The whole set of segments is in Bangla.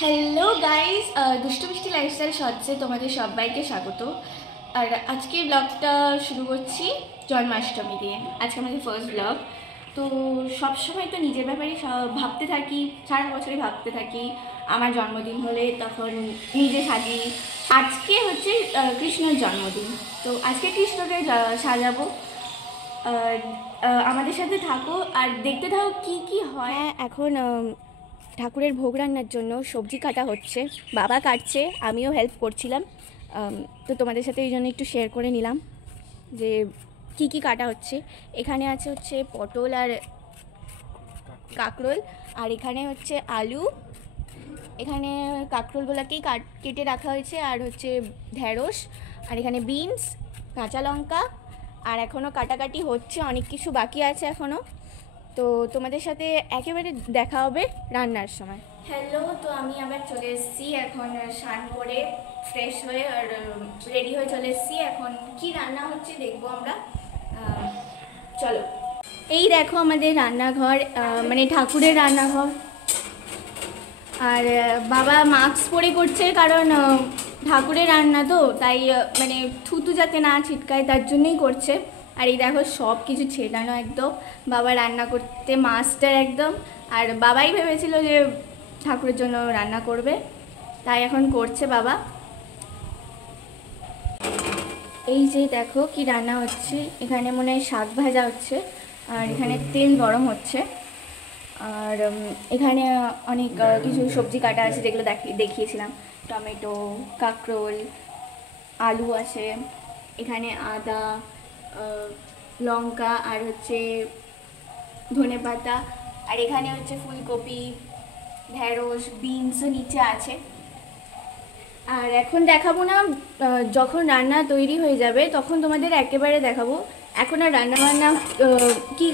হ্যালো গাইস, দুষ্টু মিষ্টি লাইফস্টাইল শর্টসে তোমাদের সবাইকে স্বাগত। আর আজকে ব্লগটা শুরু করছি জন্মাষ্টমী দিয়ে। আজকে আমাদের ফার্স্ট ব্লগ। তো সবসময় তো নিজের ব্যাপারে ভাবতে থাকি, সারা বছরই ভাবতে থাকি। আমার জন্মদিন হলে তখন নিজে সাজি। আজকে হচ্ছে কৃষ্ণের জন্মদিন, তো আজকে কৃষ্ণকে সাজাবো। আমাদের সাথে থাকো আর দেখতে থাকো কি কি হয়। এখন ঠাকুরের ভোগ রান্নার জন্য সবজি কাটা হচ্ছে, বাবা কাটছে, আমিও হেল্প করছিলাম। তো তোমাদের সাথে এই জন্য একটু শেয়ার করে নিলাম যে কি কি কাটা হচ্ছে। এখানে হচ্ছে পটল আর কাঁকরোল, আর এখানে হচ্ছে আলু। এখানে কাঁকরোলগুলোকেই কেটে রাখা হয়েছে, আর হচ্ছে ঢেঁড়স, আর এখানে বিনস, কাঁচা লঙ্কা, আর এখনও কাটাকাটি হচ্ছে, অনেক কিছু বাকি আছে এখনও। তো তোমাদের সাথে একেবারে দেখা হবে রান্নার সময়। হ্যালো, তো আমি আবার চলে এসেছি, এখন স্নান করে ফ্রেশ হয়ে আর রেডি হয়ে চলে এসেছি। এখন কি রান্না হচ্ছে দেখবো আমরা, চলো। এই দেখো আমাদের রান্নাঘর, মানে ঠাকুরের রান্নাঘর। আর বাবা মাস্ক পরে করছে, কারণ ঠাকুরের রান্না তো, তাই মানে থুতু যাতে না ছিটকায় তার জন্যই করছে। আর এই দেখো সব কিছু ছেটানো একদম, বাবা রান্না করতে মাস্টার একদম। আর বাবাই ভেবেছিল যে ঠাকুরের জন্য রান্না করবে, তাই এখন করছে বাবা। এই যে দেখো কি রান্না হচ্ছে, এখানে মনে হয় শাক ভাজা হচ্ছে, আর এখানে তেল গরম হচ্ছে। আর এখানে অনেক কিছু সবজি কাটা আছে, যেগুলো দেখিয়েছিলাম। টমেটো, কাঁকরোল, আলু আছে, এখানে আদা, লঙ্কা, আর হচ্ছে ধনেপাতা, আর এখানে হচ্ছে ফুলকপি, ঢেঁড়স, বিনসও নিচে আছে। আর এখন দেখাবো না, যখন রান্না তৈরি হয়ে যাবে তখন তোমাদের একেবারে দেখাবো। এখন আর রান্না বান্না কি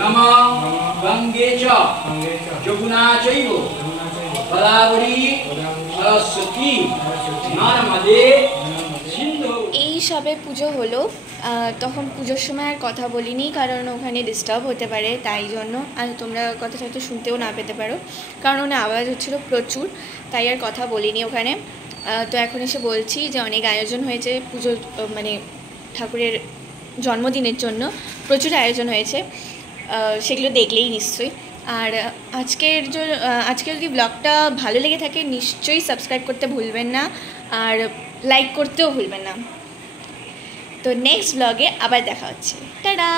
नमः गंगे च यमुना चैव गोदावरी सरस्वती नर्मदे सिंधु। এই সবে পুজো হলো, তখন পুজোর সময় আর কথা বলিনি, কারণ ওখানে ডিস্টার্ব হতে পারে, তাই জন্য। আর তোমরা কথাটা হয়তো শুনতেও না পেতে পারো, কারণ ওখানে আওয়াজ হচ্ছিলো প্রচুর, তাই আর কথা বলিনি ওখানে। তো এখন এসে বলছি যে অনেক আয়োজন হয়েছে পুজো, মানে ঠাকুরের জন্মদিনের জন্য প্রচুর আয়োজন হয়েছে, সেগুলো দেখলেই নিশ্চয়ই। আর আজকের যদি ব্লগটা ভালো লেগে থাকে নিশ্চয়ই সাবস্ক্রাইব করতে ভুলবেন না, আর লাইক করতেও ভুলবেন না। তো নেক্সট ব্লগে আবার দেখা হচ্ছে, টাটা।